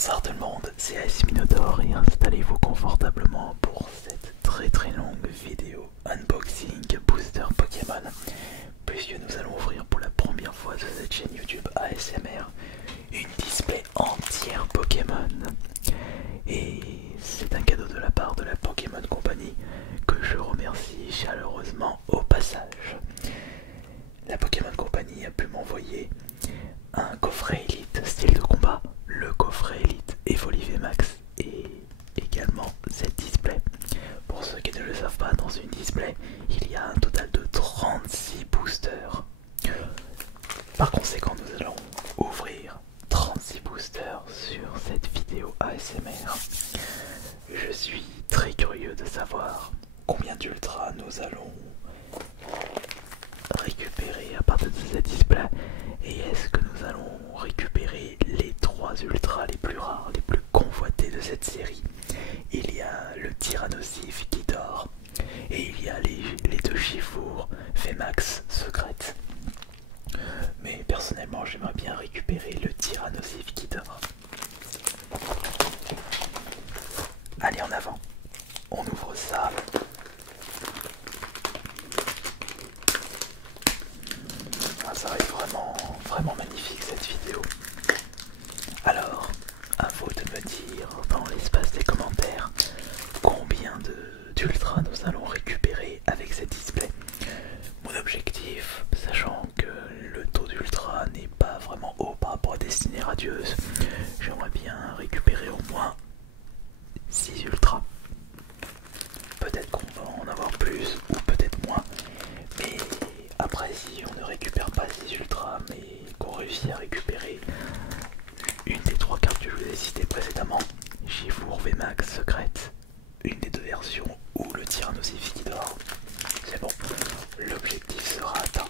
Bonsoir tout le monde, c'est Ice Minotaur et installez-vous confortablement pour cette très longue vidéo unboxing booster Pokémon, puisque nous allons ouvrir pour la première fois sur cette chaîne YouTube ASMR une display entière Pokémon. Et c'est un cadeau de la part de la Pokémon Company que je remercie chaleureusement au passage. La Pokémon Company a pu m'envoyer un coffret Elite style de combat, le coffret Elite Evolive Max et également cette display. Pour ceux qui ne le savent pas, dans une display, il y a un total de 36 boosters. Par conséquent, nous allons ouvrir 36 boosters sur cette vidéo ASMR. Je suis très curieux de savoir combien d'ultras nous allons récupérer à partir de cette display, et est-ce que nous allons récupérer les 3 ultras les plus rares, les plus convoités de cette série. Il y a le Tyrannosif qui dort et il y a les 2 Chifour Vmax secrètes, mais personnellement j'aimerais bien récupérer le Tyrannosif qui dort. Allez, en avant, on ouvre ça. Ça va être vraiment magnifique cette vidéo. Alors, à vous de me dire dans l'espace des commentaires combien d'ultras nous allons récupérer avec cette display. Mon objectif, sachant que le taux d'ultra n'est pas vraiment haut par rapport à Destinée Radieuse, j'aimerais bien récupérer au moins 6 ultras. Peut-être qu'on va en avoir plus ou peut-être moins, mais après, si on ne récupère pas 6 ultras mais qu'on réussit à récupérer une des 3 cartes que je vous ai citées précédemment, Chifour Vmax secrète, une des 2 versions ou le Tyrannosif qui dort, c'est bon, l'objectif sera atteint.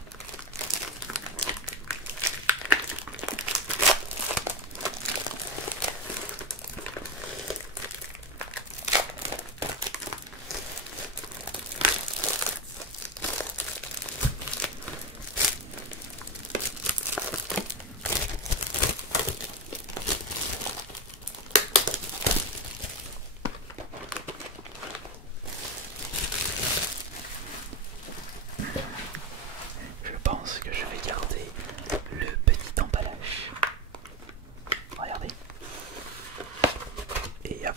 Je pense que je vais garder le petit emballage. Regardez. Et hop.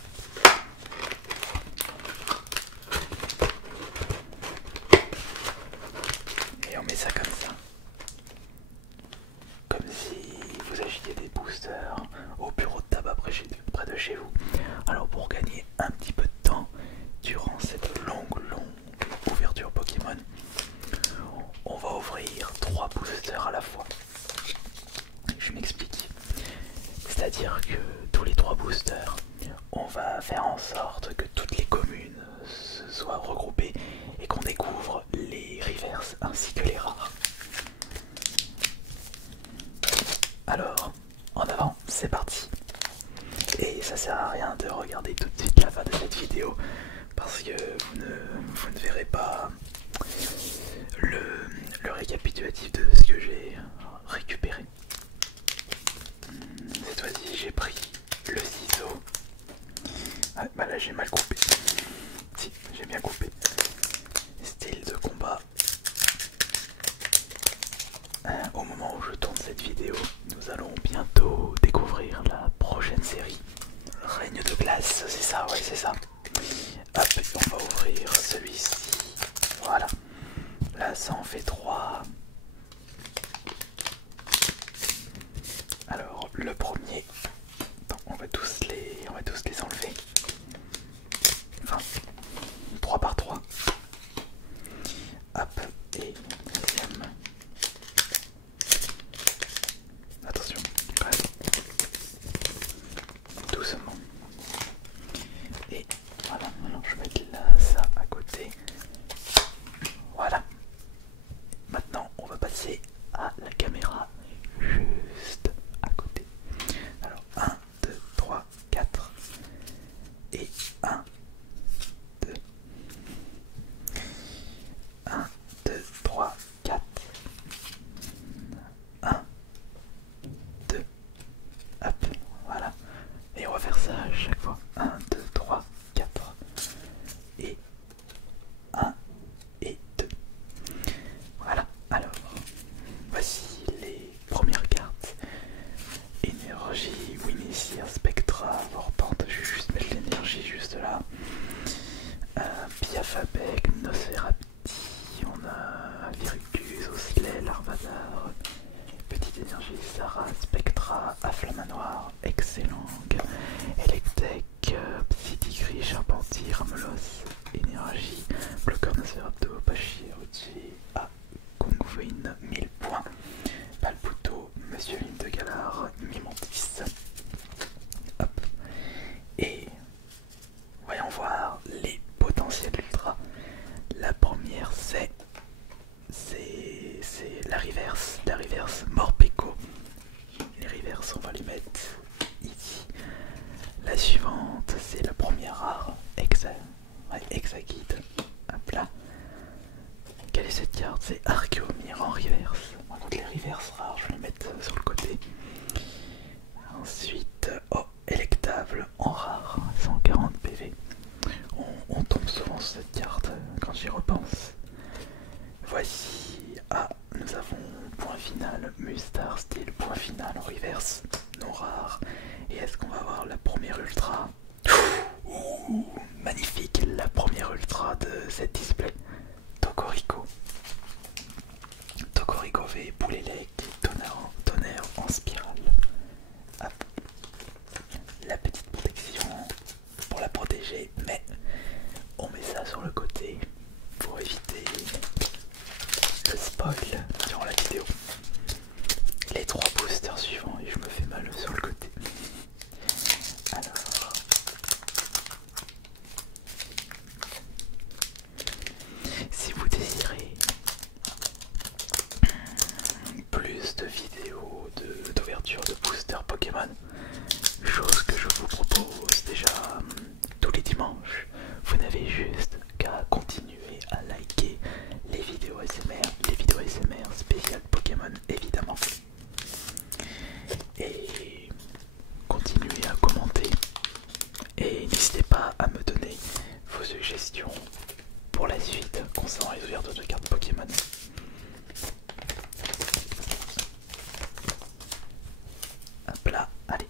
Et on met ça comme ça. Comme si vous achetiez des boosters au bureau de tabac près de chez vous. Alors pour gagner un petit peu de temps durant cette longue ouverture Pokémon, on va ouvrir 3 boosters à la fois. Je m'explique. C'est-à-dire que tous les 3 boosters, on va faire en sorte que toutes les communes se soient regroupées et qu'on découvre les reverse ainsi que les rares. Alors, en avant, c'est parti. Et ça sert à rien de regarder tout de suite la fin de cette vidéo parce que vous ne verrez pas le récapitulatif de ce que j'ai récupéré. Cette fois-ci j'ai pris le ciseau. Ah, bah là j'ai mal coupé. Si, j'ai bien coupé. Style de combat. Au moment où je tourne cette vidéo, nous allons bientôt découvrir la prochaine série. Règne de glace, c'est ça, ouais c'est ça. Hop, on va ouvrir celui-ci. Voilà. Là ça en fait 3. Alors le premier, attends, on va tous les enlever. chaque fois. 1, 2, 3, 4. Et 1 et 2. Voilà, alors voici les premières cartes. Énergie, Winnisir, Spectra, Vorpante, je vais juste mettre l'énergie juste là. Piafabek, Nosferapti, on a Virgus, Osley, Larvadar, Petite Énergie, Sarah, Spectra, Afflamanoir, Excellent, Electek, Psytigris, Charpentier, Ramelos, Énergie, Bloqueur, Nosferatu, Pachir, Uchi, Kungfuin, 1000 points, Palputo, Monsieur Lime de Galar, Mimantis. Hop. Et voyons voir les potentiels ultra. La première c'est la reverse Morpeko. Les reverses on va les mettre ici. La suivante c'est la première rare Exagid. Hop là. Quelle est cette carte? C'est Archeomir en reverse. Par contre les reverses rares je vais les mettre sur le côté. Ensuite, électable en rare, 140 PV. On tombe souvent sur cette carte quand j'y repense. Voici, nous avons point final, Mustar style, point final en reverse, non rare. Et est-ce qu'on va avoir la première ultra? Ouh, magnifique, la première ultra de cette display. Tokorico. Tokorico V, boule électrique, tonnerre en spirale. Hop. La petite protection pour la protéger, mais on met ça sur le côté pour éviter le spoil durant la vidéo. Les 3 boosters suivants et je me fais mal sur le côté. Alors, si vous désirez plus de vidéos d'ouverture de boosters Pokémon, chose que je vous propose déjà tous les dimanches, vous n'avez juste qu'à continuer à liker les vidéos SMR spéciales Pokémon évidemment, et continuer à commenter, et n'hésitez pas à me donner vos suggestions pour la suite concernant les ouvertures de cartes Pokémon. Hop là, allez,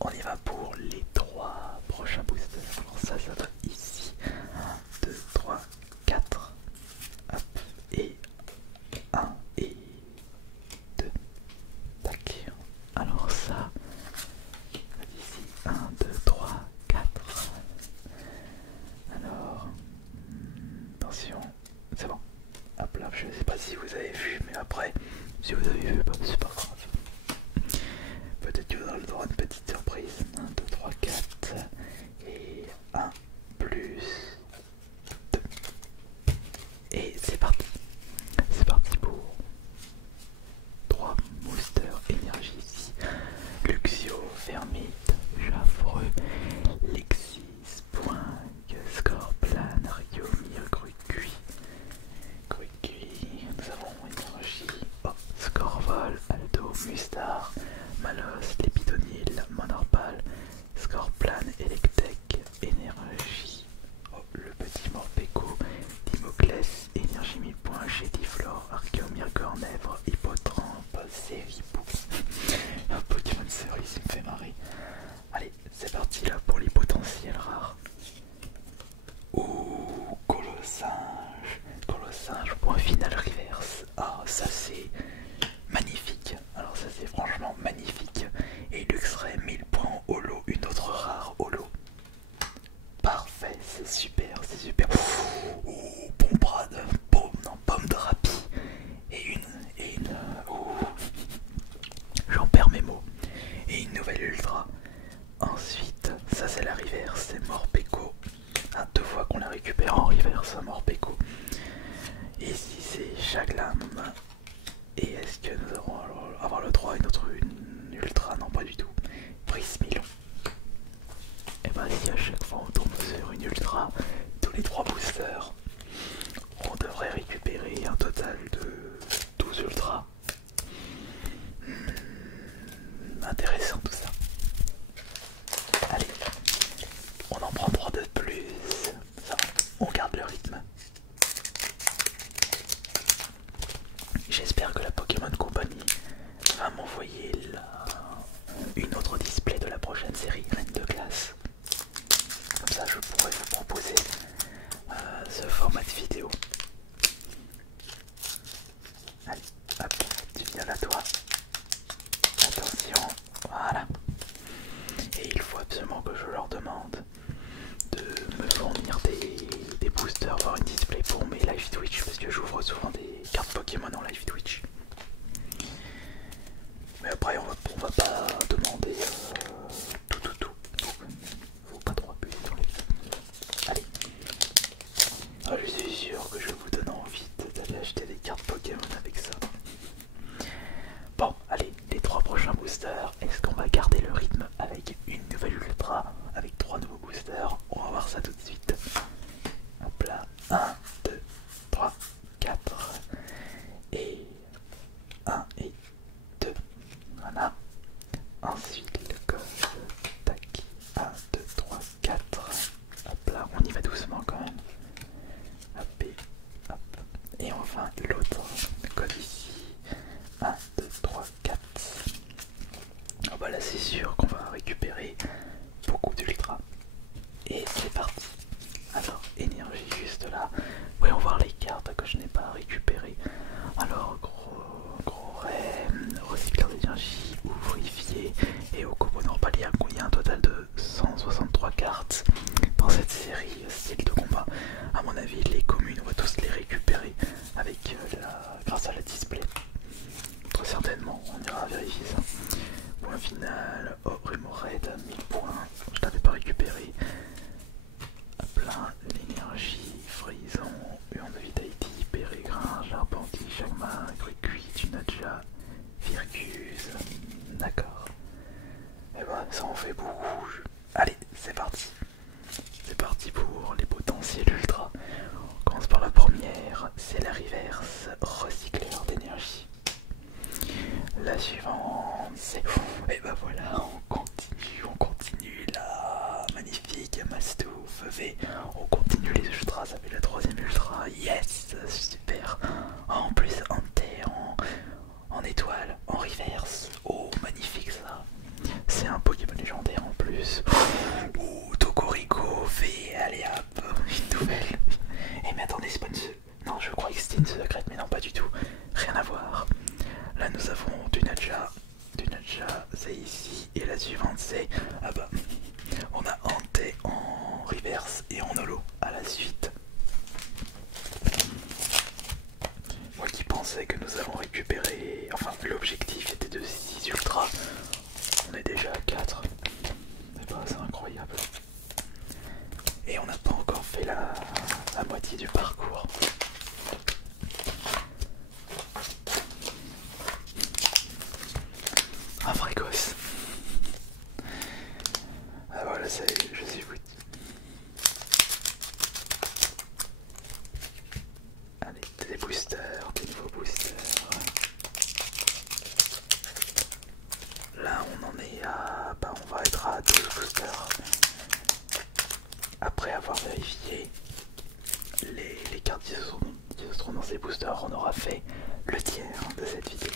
on y va pour les 3 prochains boosters. Alors ça va ici. 1, 2, 3, 4. Hop, et 1 et 2. Tac. Alors ça, ici. 1, 2, 3, 4. Alors, attention, c'est bon. Hop là, je ne sais pas si vous avez vu, mais après, si vous avez vu, bah, c'est pas grave. Peut-être que vous aurez le droit à une petite surprise. 1, 2, 3, 4. Et 1 plus 2. Et c'est parti. C'est parti pour 3 boosters énergie ici. Luxio, Fermite, Jaffreux, Lexis, Poing, Scorplan, Ariomir, Grucuit. Nous avons énergie. Scorvol, Aldo, Mustar, Malos, Lépidonil, Monorpal, Scorplan, Electek, Énergie. Le petit Morpeko, Dimoclès, Énergie 1000 points, Gédiflore, Archeomir, Cornèvre, Hippotrampe, Seribou. Un Pokémon cerise, il me fait marrer. Allez, c'est parti là pour les potentiels rares. Ouh, Colossinge. Colossinge, point final reverse. Ah, ça c'est magnifique. Alors ça c'est franchement magnifique. Et Luxray 1000 points en holo, une autre rare holo. Parfait, c'est super, c'est super. Ouh, Pomprade, pomme de rapie. Et une, j'en perds mes mots. Et une nouvelle ultra. Ensuite, ça c'est la reverse, c'est Morpeko. 2 fois qu'on la récupère en reverse à Morpeko. Ici c'est Chaglam. Et est-ce que nous allons avoir le droit à une ultra? Non, pas du tout. Prismilon. Et bah si à chaque fois on tombe sur une ultra, tous les 3 boosters, on devrait récupérer un total de 12 ultras. Intéressant tout ça. Allez, absolument que je leur demande de me fournir des boosters, voire une display pour mes live Twitch, parce que j'ouvre souvent des cartes Pokémon en live Twitch. Mais après on va pas demander tout. Faut pas trop abuser dans les vidéos. Allez. Ah, je suis sûr que je vous donne envie d'aller acheter des cartes Pokémon avec ça. Bon, allez, les 3 prochains boosters, est-ce qu'on va garder le rythme avec une nouvelle ultra, avec 3 nouveaux boosters? On va voir ça tout de suite. Hop là, 1, 2, 3, 4. Et 1 et 2. Voilà. Ensuite le code. Tac. 1, 2, 3, 4. Hop là, on y va doucement quand même. Hop et hop. Et enfin l'autre code ici. 1, 2, 3, 4. Oh bah là c'est sûr qu'on va récupérer beaucoup d'ultra. Et c'est parti. Alors, énergie juste là. Voyons voir les cartes que je n'ai pas récupérées. Alors, gros recycleur d'énergie, ouvrier et au combo normal, il y a un total de 163 cartes dans cette série style de combat. À mon avis, les communes, on va tous les récupérer avec grâce à la display. Très certainement, on ira vérifier ça. Point final, oh Remoraid, 1000 points, je l'avais pas récupéré. Plein l'énergie, Frison, Urne de Vitality, Pérégrin, Charpentier, Chagma, Grucuit, Tunaja, Vircus. D'accord. Et bah ça en fait beaucoup. Allez, c'est parti. C'est parti pour les potentiels ultra. On commence par la première, c'est la reverse recycleur d'énergie. La suivante, c'est... Et bah voilà, on continue là. Magnifique, Mastouf, V. On continue les ultras, ça fait la 3ème ultra. Yes, super. En plus, en terre, en étoile, en reverse. Oh, magnifique ça. C'est un Pokémon légendaire en plus. Oh, Togorico, V, allez hop, une nouvelle. Et mais attendez, c'est pas une... Non, je croyais que c'était une secrète, mais non, pas du tout. Rien à voir. Là, nous avons du Naja, c'est ici. Et la suivante, c'est... Ah bah, on a Ante en reverse et en holo à la suite. Moi qui pensais que nous allons récupérer... Enfin, l'objectif était de 6 ultras. On est déjà à 4. C'est incroyable. Et on n'a pas encore fait la moitié du parcours. Un vrai gosse. Ah voilà, ça y est, je suis foutu. Allez, des boosters, des nouveaux boosters. Là, on en est à... Bah, on va être à 12 boosters. Après avoir vérifié les cartes qui se trouvent dans ces boosters, on aura fait le tiers de cette vidéo.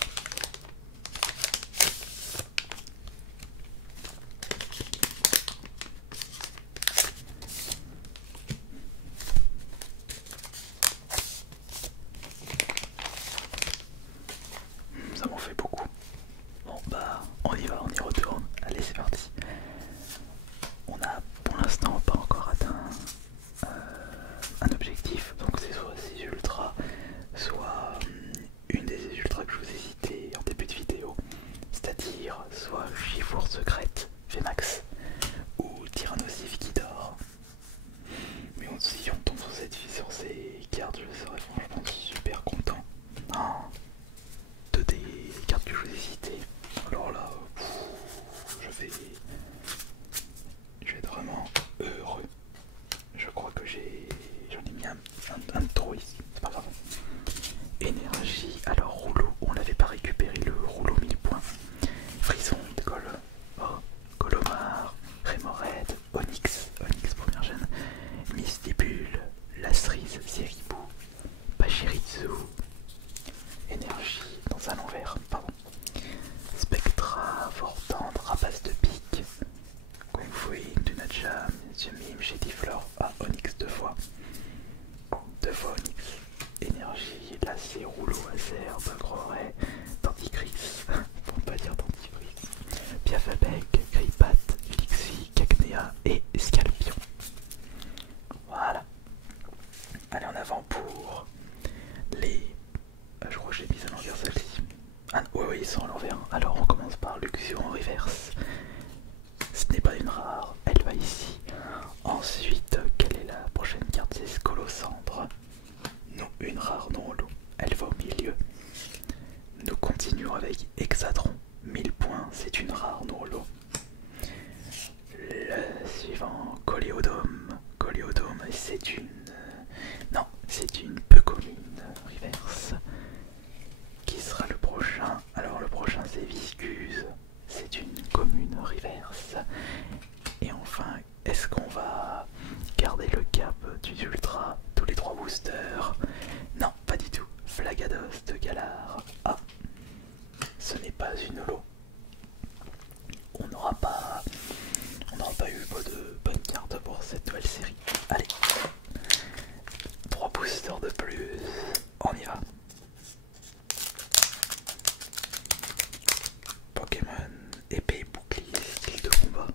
Ça m'en fait beaucoup. Bon bah on y va, on y retourne. Allez c'est parti. On a pour l'instant pas encore atteint un objectif. Donc c'est soit 6 ultras, soit une des ultras que je vous ai citées en début de vidéo. C'est-à-dire soit Chifour secrète Vmax ou Tyrannosif qui dort. Mais si on tombe sur ces cartes, je serais franchement super content. Oh, des cartes que je vous ai citées. Alors là, je vais être vraiment heureux. Je crois que j'en ai mis un de trop ici, c'est pas grave. Énergie, alors rouleau, on n'avait pas récupéré le rouleau 1000 points. Frison, Colomar, Remoraid, Onyx première gêne, Mystibule, Lastrise, Zeribou, Pachirizu, Énergie dans un l'envers, pardon. Spectra, Vortante, Rapace de pique, Kungfuin, Dunajam, Mime, Shediflor, Onyx 2 fois. 2 fois Onyx. Énergie, là c'est Rouleau, Acerbe, Groret, Dentifrice, pour ne pas dire Dentifrice, Piafabec, Greypat, Lixie, et Scalpion. Voilà. Allez en avant pour les... je crois que j'ai mis à l'envers celle-ci. Ah oui, ils sont à l'envers. Alors on commence par Luxio en reverse. Ce n'est pas une rare, elle va ici. Ensuite, quelle est la prochaine carte? C'est Scolocendre. Non, une rare non holo. Elle va au milieu. Nous continuons avec Hexatron. 1000 points, c'est une rare non holo. Le suivant, Coléodome. Coléodome, c'est une... non, c'est une peu commune reverse. Qui sera le prochain? Alors le prochain c'est Viscuse. C'est une commune reverse. Et enfin, est-ce qu'on va garder le cap du Ultra, tous les 3 boosters? Non, pas du tout. Flagados de Galar. Ah, ce n'est pas une holo. On n'aura pas eu de bonnes cartes pour cette nouvelle série. Allez, 3 boosters de plus. On y va. Pokémon épée et bouclier, style de combat.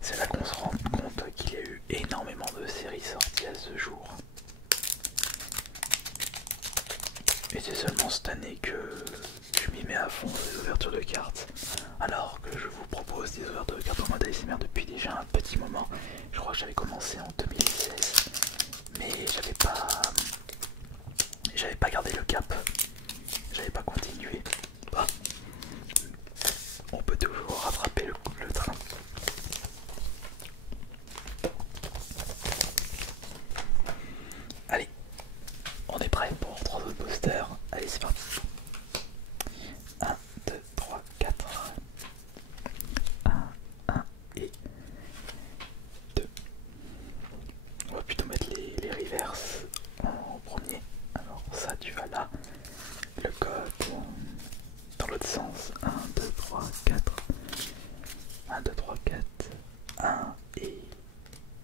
C'est là qu'on se rend compte qu'il y a eu énormément de séries sorties à ce jour. Et c'est seulement cette année que je m'y mets à fond dans les ouvertures de cartes. Alors que je vous propose des ouvertures de cartes en mode ASMR depuis déjà un petit moment. Je crois que j'avais commencé en 2016. Mais j'avais pas gardé le cap. J'avais pas continué. Bah, on peut toujours rattraper le train. Allez, on est prêt pour 3 autres boosters. Allez, c'est parti. 1, 2, 3, 4. 1 et 2. On va plutôt mettre les reverses en premier. Alors ça, tu vas là. Le code dans l'autre sens. 1, 2, 3, 4. 1, 2, 3, 4. 1 et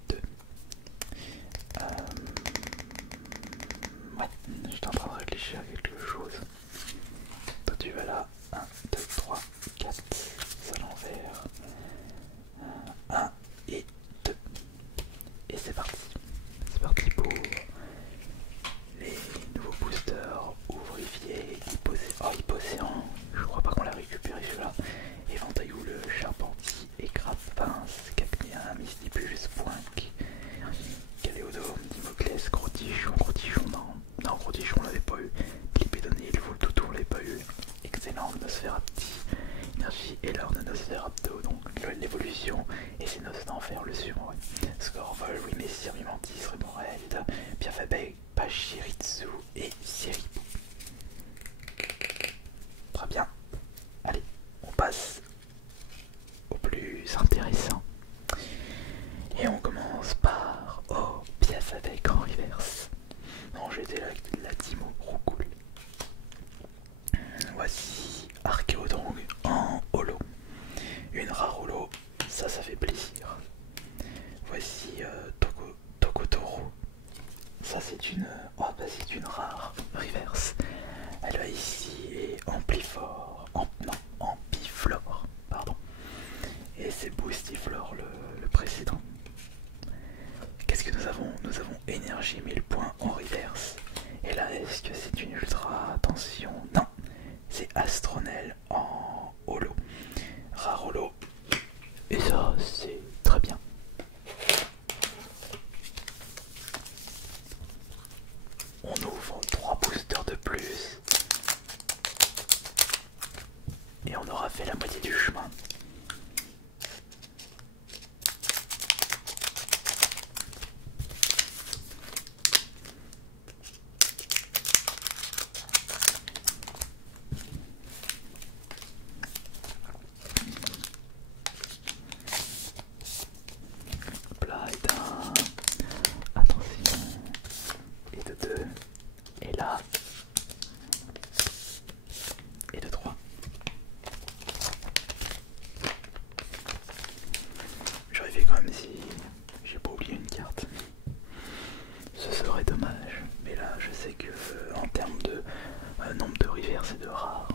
2. Ouais, j'étais en train de réfléchir à quelque chose. Toi tu vas là. 1, 2, 3, 4. C'est à l'envers. 1 et 2. Et c'est parti. C'est parti pour les nouveaux boosters. Ouvrifié, Hypocéan. Je crois pas qu'on l'a récupéré celui-là. Éventaillou, le Charpentier, Écrapince, Cacnéa, Mystipulus, Poinc, Caléodome, Dimoclès, Grotichon, non, Grotichon on l'avait pas eu. Lipédonil, Voltoutou on l'avait pas eu. Excellent, Nosferapti, Énergie et leur Nosferapto, donc l'évolution, et c'est Nos d'enfer le suivant. Ouais. Scorvol, oui, Messire, Mimantis, Rémoreld, Biafabé, Pachiritsu et Siribu. Très bien. Allez, on passe au plus intéressant. Et on commence par Biafabé en reverse. Non, j'étais la team Roucoule. Voici Archéodong en holo. Une rare holo, ça fait plaisir. Voici Tokotoro. Ça c'est une... oh bah c'est une rare reverse. Elle va ici et Amplifort. Ampiflore, pardon. Et c'est Boostiflore le précédent. Qu'est-ce que nous avons? Nous avons énergie 1000 points en reverse. Et là, est-ce que c'est une ultra? Attention, non. C'est Astronel en holo. Rare holo. Et ça, c'est très bien. On ouvre 3 boosters de plus. Et on aura fait la moitié du chemin. Là, et d'un... attention. Et de 2. Et là. Et de 3. J'aurais fait quand même si j'ai pas oublié une carte. Ce serait dommage. Mais là, je sais que en termes de nombre de reverse et de rares,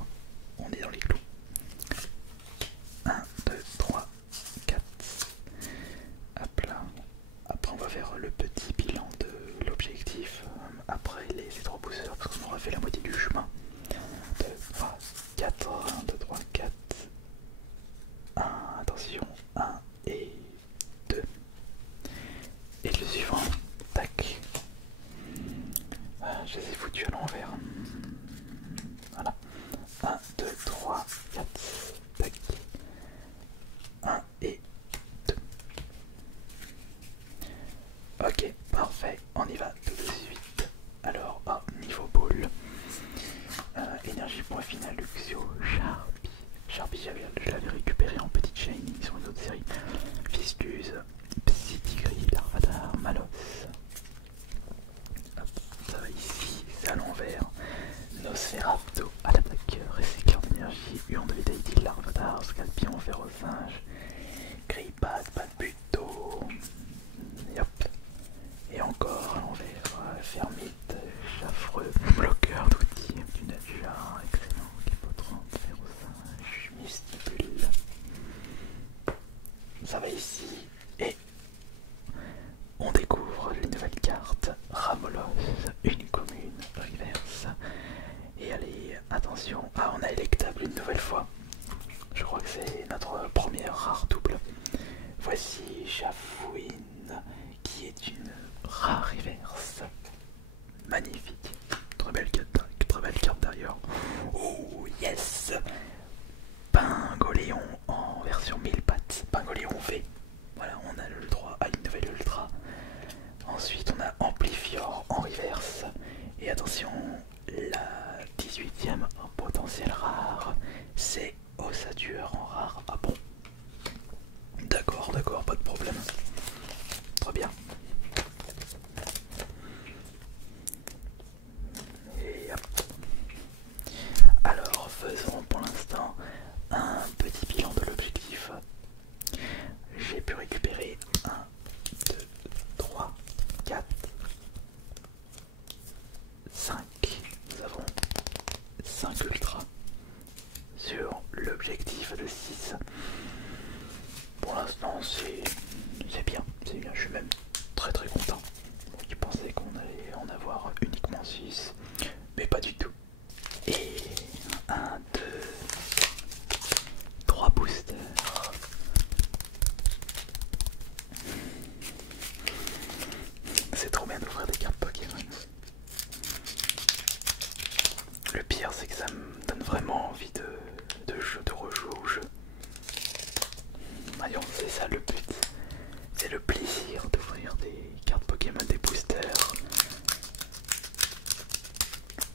on est dans les clous. 1, 2, 3, 4. y va tout de suite. Alors, niveau boule. Énergie point final Luxio, Sharpie. Sharpie, je l'avais récupéré en petite shiny sur une autre série. Viscuse, Psytigris, Larvadar, Malos. Hop, ça va ici, c'est à l'envers. Nosferapto à l'attaque, recyclant d'énergie, Huon de Vitality, Larvadar, Scalpion, Férocinge, Gripad, Buto. Et hop. Et encore à l'envers, Fermite, Chaffreux, bloqueur d'outils, du nature, excellent, Hippotrampe, Férocinge, Mystibule. Ça va ici, et on découvre les nouvelles cartes, Ramolos, une commune, reverse, et allez, attention, on a électable une nouvelle fois, je crois que c'est notre première rare double. Voici Chafouine, qui est une rare reverse. Magnifique. Très belle carte d'ailleurs. Oh yes. Pingoléon en version 1000 pattes. Pingoléon V. Voilà, on a le droit à une nouvelle ultra. Ensuite, on a Amplifior en reverse. Et attention, la 18ème en potentiel rare, c'est Ossature en rare. Ah bon? D'accord, pas de problème. Très bien. Et hop. Alors, faisons pour l'instant un petit bilan de l'objectif. J'ai pu récupérer 1, 2, 3, 4, 5. Nous avons 5 ultras sur l'objectif de 6. Pour l'instant, c'est bien, je suis même très content. Je pensais qu'on allait en avoir uniquement 6, mais pas du tout. Et 1, 2, 3 boosters. C'est trop bien d'ouvrir des cartes Pokémon. Le pire, c'est que ça me donne vraiment envie de rejouer au jeu. Voyons, c'est ça le but. C'est le plaisir d'ouvrir des cartes Pokémon, des boosters.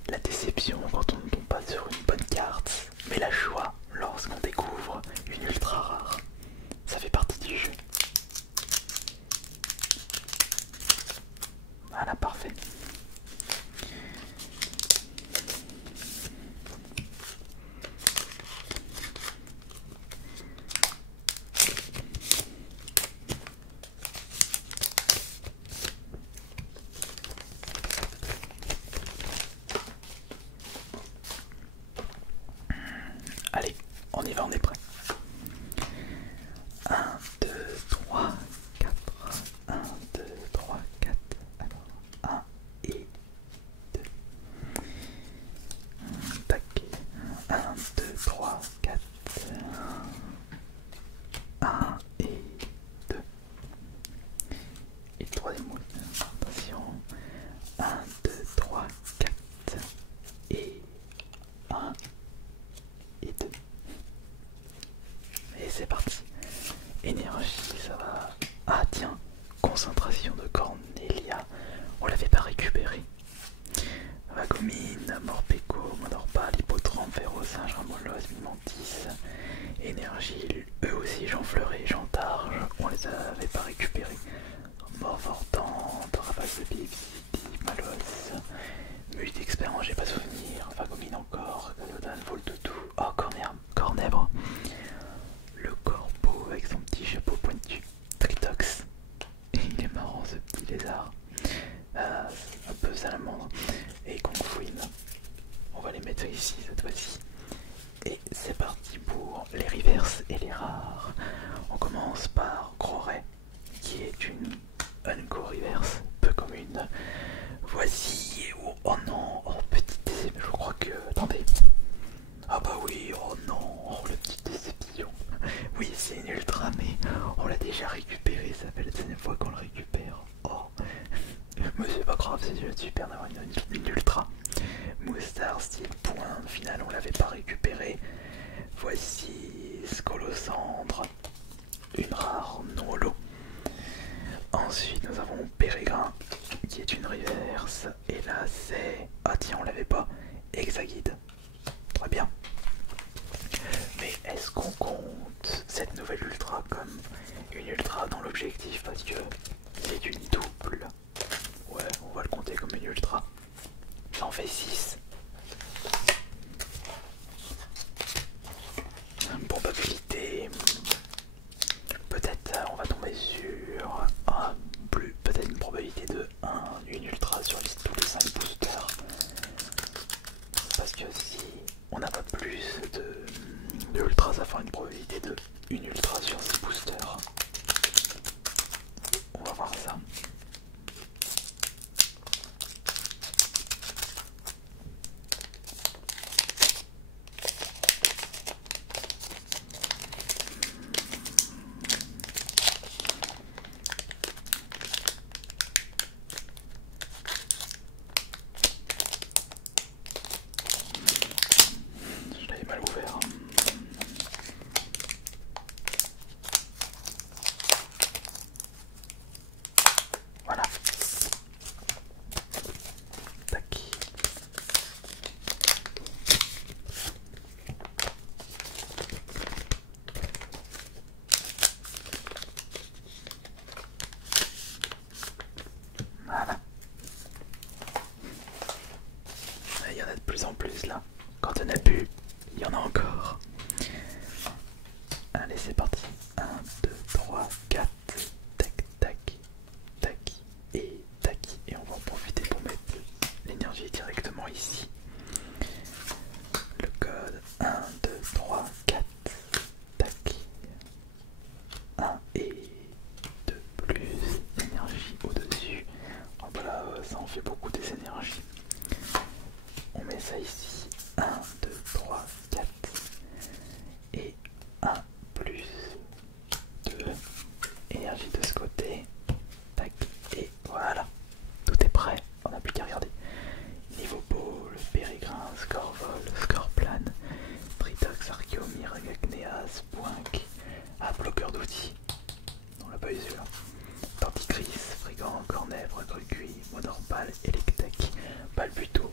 La déception quand on ne tombe pas sur une bonne carte, mais la joie lorsqu'on découvre une ultra rare. Ça fait partie du jeu. Voilà, parfait. Allez, on y va, on est prêt. 1, 2, 3, 4. 1, 2, 3, 4. Alors, 1 et 2. Tac. 1, 2, 3, 4. 1 et 2. Et le troisième mot. Attention. 1, 2, 3, 4. Et 1 et 2. Et c'est parti. Énergie, ça va. Ah tiens, concentration de Cornelia. On l'avait pas récupéré. Vagomine, Morpeko, Monorbal, Hippotrampe, Férocinge, Ramolos, Mimantis. Énergie, eux aussi, Jeanfleuret, Jeantarge. On les avait pas récupérés. Morvordante, Rapace de Bibsidi, Malos. Mule d'expérience, j'ai pas souvenir. Vagomine encore. Galiodan, Voltoutou. Oh, Cornèbre. Le corbeau avec son petit chapeau pointu. Tritox. Et il est marrant ce petit lézard. Un peu salamandre. Et Kongfuin. On va les mettre ici cette fois-ci. Et c'est parti pour les reverses et les rares. On commence par Groray, qui est une Unco reverse peu commune. Voici. Oh non, oh petite déception. Je crois que. Attendez. Ah bah oui, oh non, oh la petite déception. Oui, c'est une ultra, mais on l'a déjà récupéré. Ça fait la deuxième fois qu'on le récupère. Oh, mais c'est pas grave, c'est déjà super d'avoir une ultra. Moustar, style point final, on l'avait pas récupéré. Voici Scolosandre, une rare non holo. Ensuite, nous avons Pérégrin, qui est une une ultra dans l'objectif parce que c'est une double. Ouais, on va le compter comme une ultra. Ça en fait 6. Probabilité. Peut-être on va tomber sur peut-être une probabilité de 1, une ultra sur tous les 5 boosters. Parce que si on n'a pas plus de ultra, ça fera une probabilité de une ultra sur 6 boosters. On va voir ça. Je l'avais mal ouvert. Voilà. Tac. Voilà. Il y en a de plus en plus là. Quand on a pu, il y en a encore. Allez, c'est parti. 1, 2, 3, 4. Tac, tac, tac et tac. Et on va en profiter pour mettre l'énergie directement ici. Le code 1, 2, 3, 4. Tac. 1 et 2 plus énergie au-dessus. Oh bah là, ça en fait beaucoup des énergies. On met ça ici. 1, 2, 3, 4. Et 1 plus 2. Énergie de ce côté. Tac. Et voilà. Tout est prêt. On n'a plus qu'à regarder. Niveau pôle, pérégrin, scorvol, scorplane, tritox, archeomir, agagneas, poink. Ah, bloqueur d'outils. On l'a pas eu celui-là. Torticris, frigant, cornèvre, trucuit, monorbal, électec, balbuto,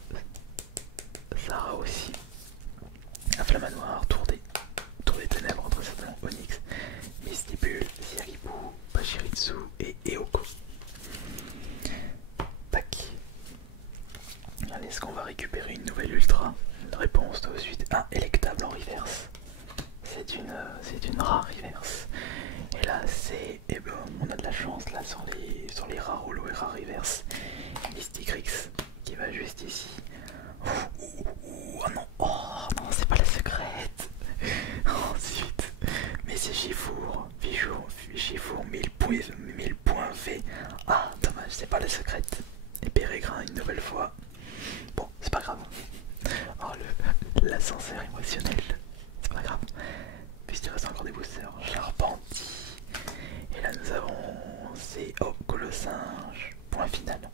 Sarah aussi. Inflamanoir, tour des ténèbres, entre certains Onyx, Mystibule, Siribu, Pachirisu et Eoko. Tac. Allez, est-ce qu'on va récupérer une nouvelle ultra? Une réponse tout de suite. Un électable en reverse. C'est une rare reverse. Et là, c'est. Eh ben, on a de la chance là sur les rares holo et rares reverse. Mysticrix qui va juste ici. Oh non, oh non, c'est pas la secrète. Ensuite, mais c'est Gifour, Gifour, 1000 points V. Ah, dommage, c'est pas la secrète. Et Pérégrin une nouvelle fois. Bon, c'est pas grave. Oh, l'ascenseur émotionnel. C'est pas grave. Puisqu'il reste encore des boosters. Charpenti. Et là, nous avons. C'est. Oh, Colossinge. Point final.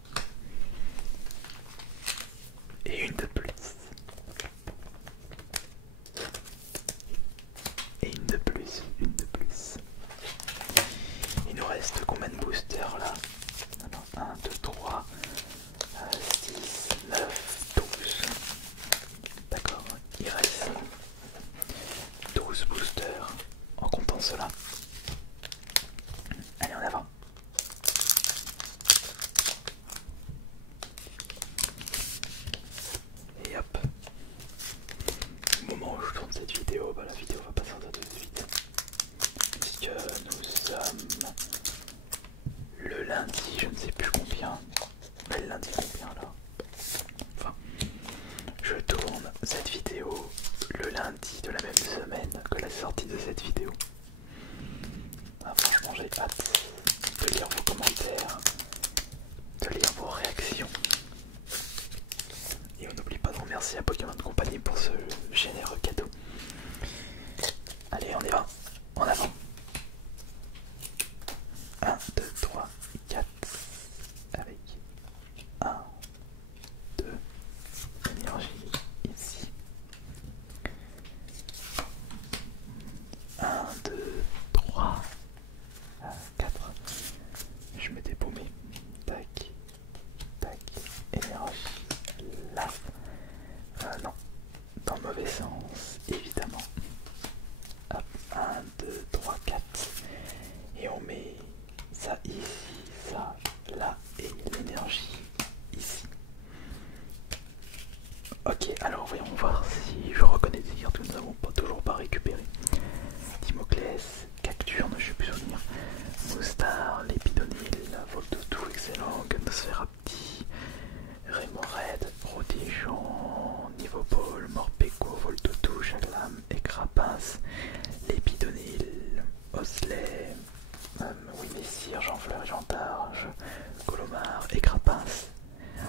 Et une de plus. Et une de plus. Une de plus. Il nous reste combien de boosters là? Alors, 1, 2, 3, 6, 9, 12. D'accord, il reste 12 boosters en comptant cela. Allez, en avant. Et hop. Au moment où je tourne cette vidéo, bah, la vidéo va pas sortir tout de suite. Puisque nous sommes le lundi, je ne sais plus combien. Mais le lundi combien là? Enfin, je tourne cette vidéo le lundi de la même semaine que la sortie de cette vidéo. Ah, franchement, j'ai hâte de lire vos commentaires, de lire vos réactions. Et on n'oublie pas de remercier à Pokémon Company pour ce généreux cadeau. Allez, on y va. En avant. 1, 2, 3, 4. Avec 1, 2. Énergie ici. 1, 2, 3, 4. Je m'étais paumé. Tac, tac. Énergie là. Non, dans le mauvais sens, évidemment. Hop, 1, 2, 3, 4. Et on Saphir, Jean-Fleur, Jean-Targe, Colomar et Crapace.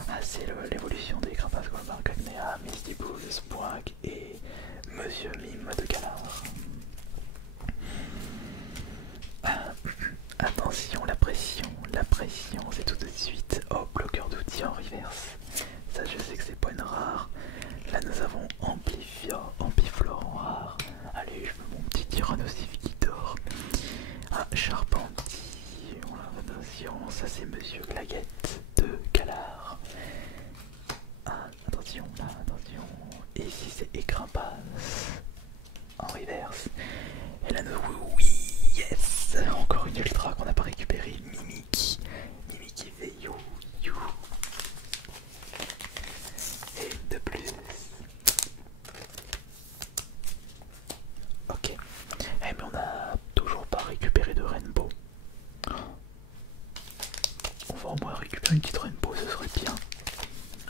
Ah, c'est l'évolution des Crapace, Colomar, Cagnéa, Misty Blue, Spoag et Monsieur Mime de Galar. Attention, la pression, c'est tout de suite. Oh, bloqueur d'outils en reverse. Ça, je sais que c'est pas une rare. Là, nous avons Ampiflore en rare. Allez, je mets mon petit Tyrannosif qui dort. Ah, Charpentier. Attention, ça c'est Monsieur Claguette de Galar. Ah, attention, là, attention. Et ici, c'est Écrapace en reverse. Et là, nous. Oui, yes! Encore une ultra qu'on n'a pas récupérée. Mimiki. Mimiki fait you. Et une de plus. Ok. Eh mais on n'a toujours pas récupéré de Rainbow. On va au moins récupérer une petite Rainbow, ce serait bien.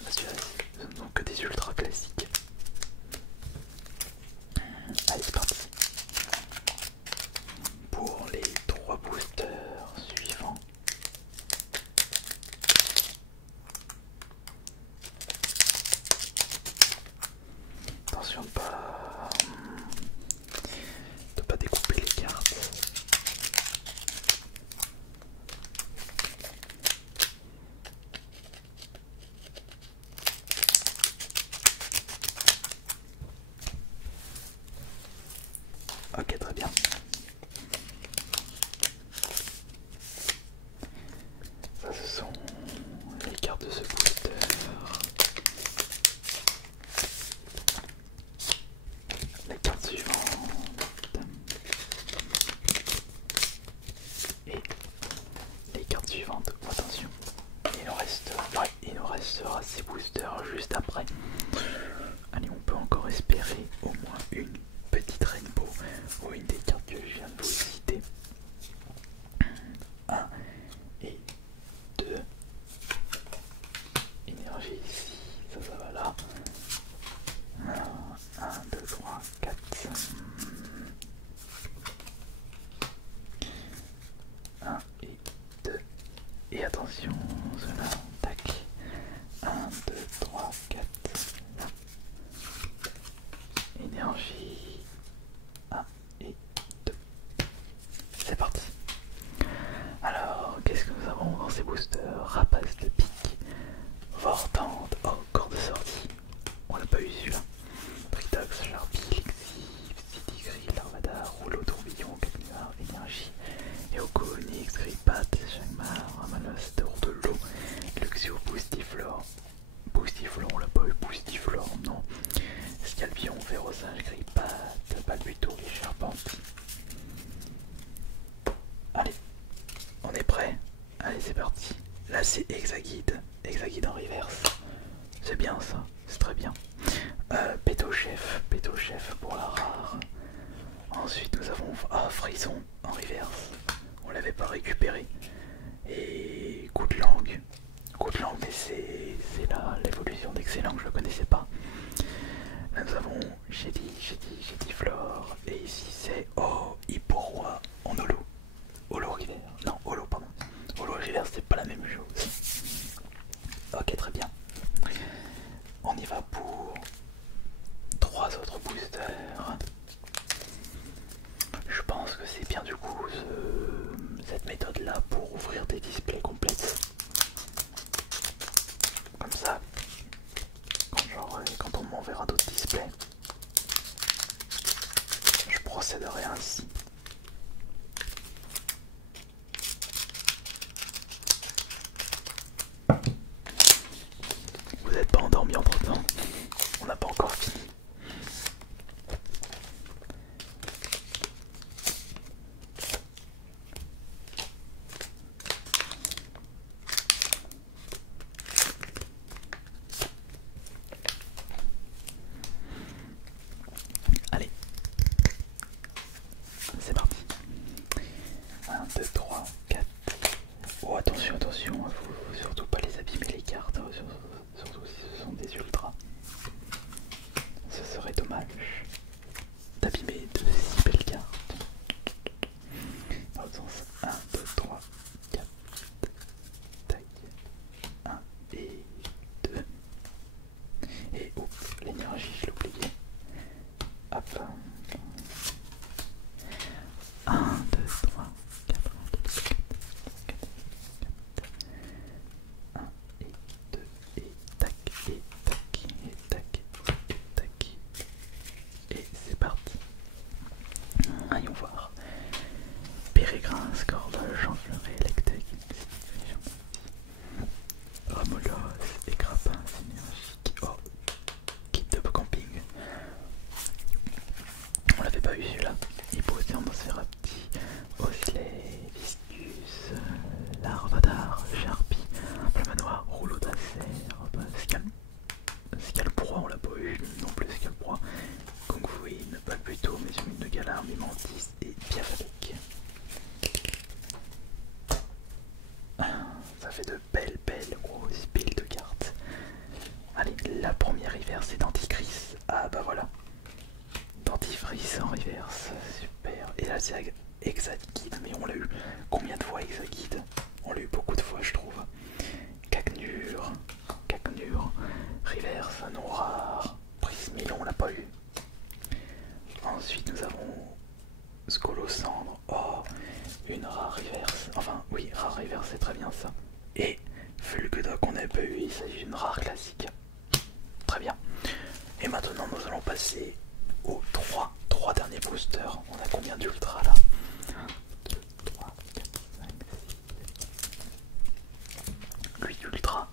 Parce que ce ne sont que des ultra classiques. Allez, c'est parti. Pour les 3 boosters suivants. Attention de pas découper les cartes. Ok, très bien. Ça, ce sont les cartes de ce booster. La carte suivante. Et les cartes suivantes. Attention. Il nous restera ces boosters juste après. Allez, on peut encore espérer au moins une petite Rainbow ou une des cartes que je viens de vous citer. 1 et 2. Énergie ici, ça va là. 1, 2, 3, 4. Et 2. Et attention, cela, tac. 1, 2, 3, 4. Énergie. 1 et 2. C'est parti. Alors, qu'est-ce que nous avons dans ces boosters? Rapace de pique, Vortante, oh, corps de sortie. On l'a pas eu celui-là. Britox, Sharpie, Lexi, Citigris, Larvadar, Rouleau, Tourbillon, Cagnard, Énergie, Yoko, Onyx, Gripat, Shagmar, Ramanos, Tour de l'eau, Luxio, Boostiflore. Boostiflore, on l'a pas eu, Boostiflore, non. Scalpion, Vérosage, Gripat, Balbuto et Charpentier. Allez, on est prêt. Allez, c'est parti. Là, c'est Hexaguide en reverse. C'est bien ça, c'est très bien. Pétochef pour la rare. Ensuite, nous avons Frison en reverse. On l'avait pas récupéré. Et coup de langue, mais c'est là l'évolution d'Excellent, je le connaissais pas. Là, nous avons Flore. Et ici, c'est Hipporoi en holo. Holo river. Non, holo, pardon. Holo et river, c'est pas la même chose. Ok, très bien. On y va pour 3 autres boosters. Je pense que c'est bien du coup cette méthode là pour ouvrir des displays complètes. Comme ça, quand on m'enverra d'autres displays, je procéderai ainsi. Vous n'êtes pas endormi entre temps, on n'a pas encore fini. fait de belles grosses piles de cartes. Allez, la première reverse c'est Dentifrice. Ah bah voilà. Dentifrice en reverse, super. Et là c'est Exakid, mais on l'a eu combien de fois Exakid? On l'a eu beaucoup de fois je trouve. Cacnure, reverse, non rare. Prismilon on l'a pas eu. Ensuite nous avons Scolosandre. Oh, une rare reverse. Enfin oui, rare reverse c'est très bien ça. Et Fulgudoc on n'a pas eu, il s'agit d'une rare classique. Très bien. Et maintenant nous allons passer aux trois derniers boosters. On a combien d'ultra là? 1, 2, 3, 4, 5, 6, 8 ultra.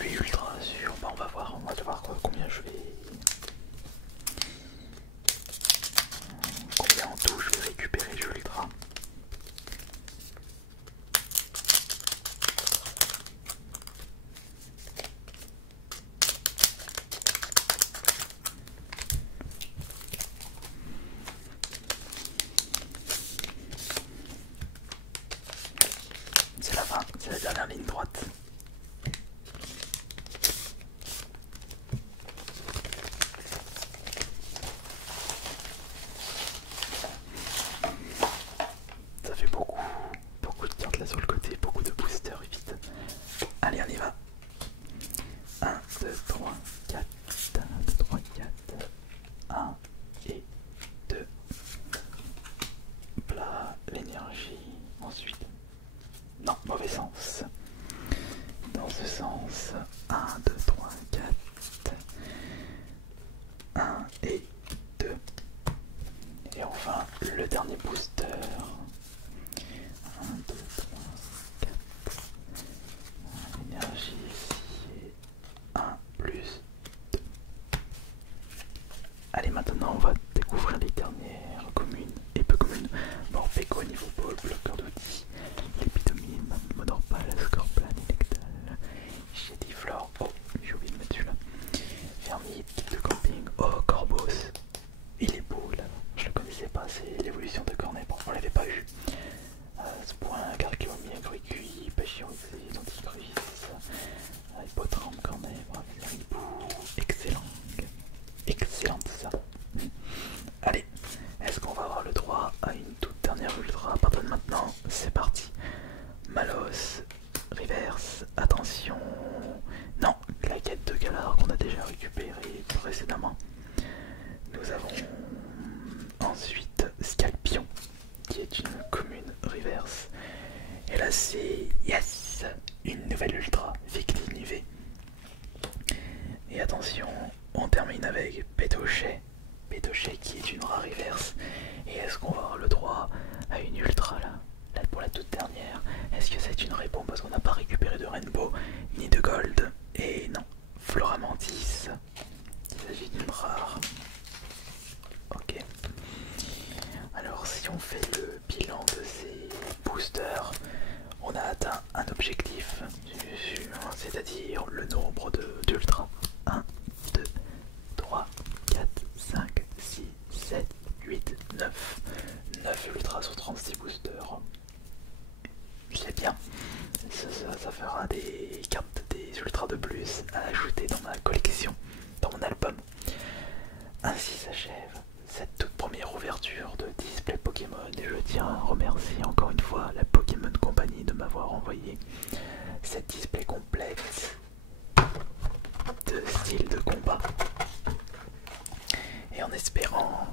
8 ultra sûr. Bah on va voir combien je vais. Combien en tout je vais récupérer d'ultra. C'est la fin, c'est la dernière ligne droite. Ça fait beaucoup de cartes là sur le côté, beaucoup de boosters vite. Allez, on y va. 1, 2, 3, 4. 1, 2, 3, 4. 1 et 2. Là, l'énergie. Ensuite. Non, mauvais sens. Dans ce sens. 1, 2, 3, 4. 1 et 2. Et enfin, le dernier booster. 1, 2, 3, 4. L'énergie ici est 1 plus 2. Allez, maintenant on va découvrir les dernières communes et peu communes. Morpeko, niveau ball, bloqueur d'outils, l'épitomine, Monorpal, Scorpion, Electal, Shediflore. Oh, j'ai oublié de mettre celui-là. Fermier, type de camping. Oh, Corbos. Il est beau là. Je le connaissais pas, c'est l'évolution de Cornet. Bon, on l'avait pas eu. Ce point, Gargiomi, Agricui, Pêchiorisé, Dentifrice, Hippotrampe, Cornet, Ribou. Excellent. Excellente ça. Allez, est-ce qu'on va avoir le droit à une toute dernière ultra à partir de maintenant? C'est parti. Malos, reverse, attention. Non, la quête de Galar qu'on a déjà récupérée précédemment. Nous avons ensuite Scalpion, qui est une commune reverse. Et là c'est yes, une nouvelle ultra, Victime UV. Et attention, on termine avec Pétochet. Pétochet qui est une rare reverse. Et est-ce qu'on va avoir le droit à une ultra là pour la toute dernière? Est-ce que c'est une réponse parce qu'on n'a pas récupéré de Rainbow ni de Gold? Et non, Floramantis. Il s'agit d'une rare. Ok. Alors si on fait le bilan de ces boosters, on a atteint un objectif, c'est-à-dire le nombre d'ultra. 1, 2, 3, 4, 5, 6, 7, 8, 9. 9 ultras sur 36 boosters. C'est bien. Ça fera des cartes, des ultras de plus à ajouter dans ma collection, dans mon album. Ainsi s'achève cette toute première ouverture de display Pokémon et je tiens à remercier encore une fois la Pokémon Company de m'avoir envoyé cette display complète de style de combat. Et en espérant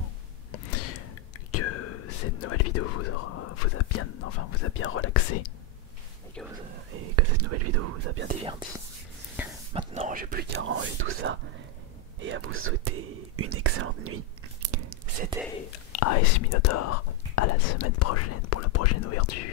que cette nouvelle vidéo vous a bien relaxé et que cette nouvelle vidéo vous a bien diverti. Maintenant j'ai plus qu'à ranger tout ça et à vous souhaiter une excellente nuit. C'était AS Minotaur, à la semaine prochaine pour la prochaine ouverture.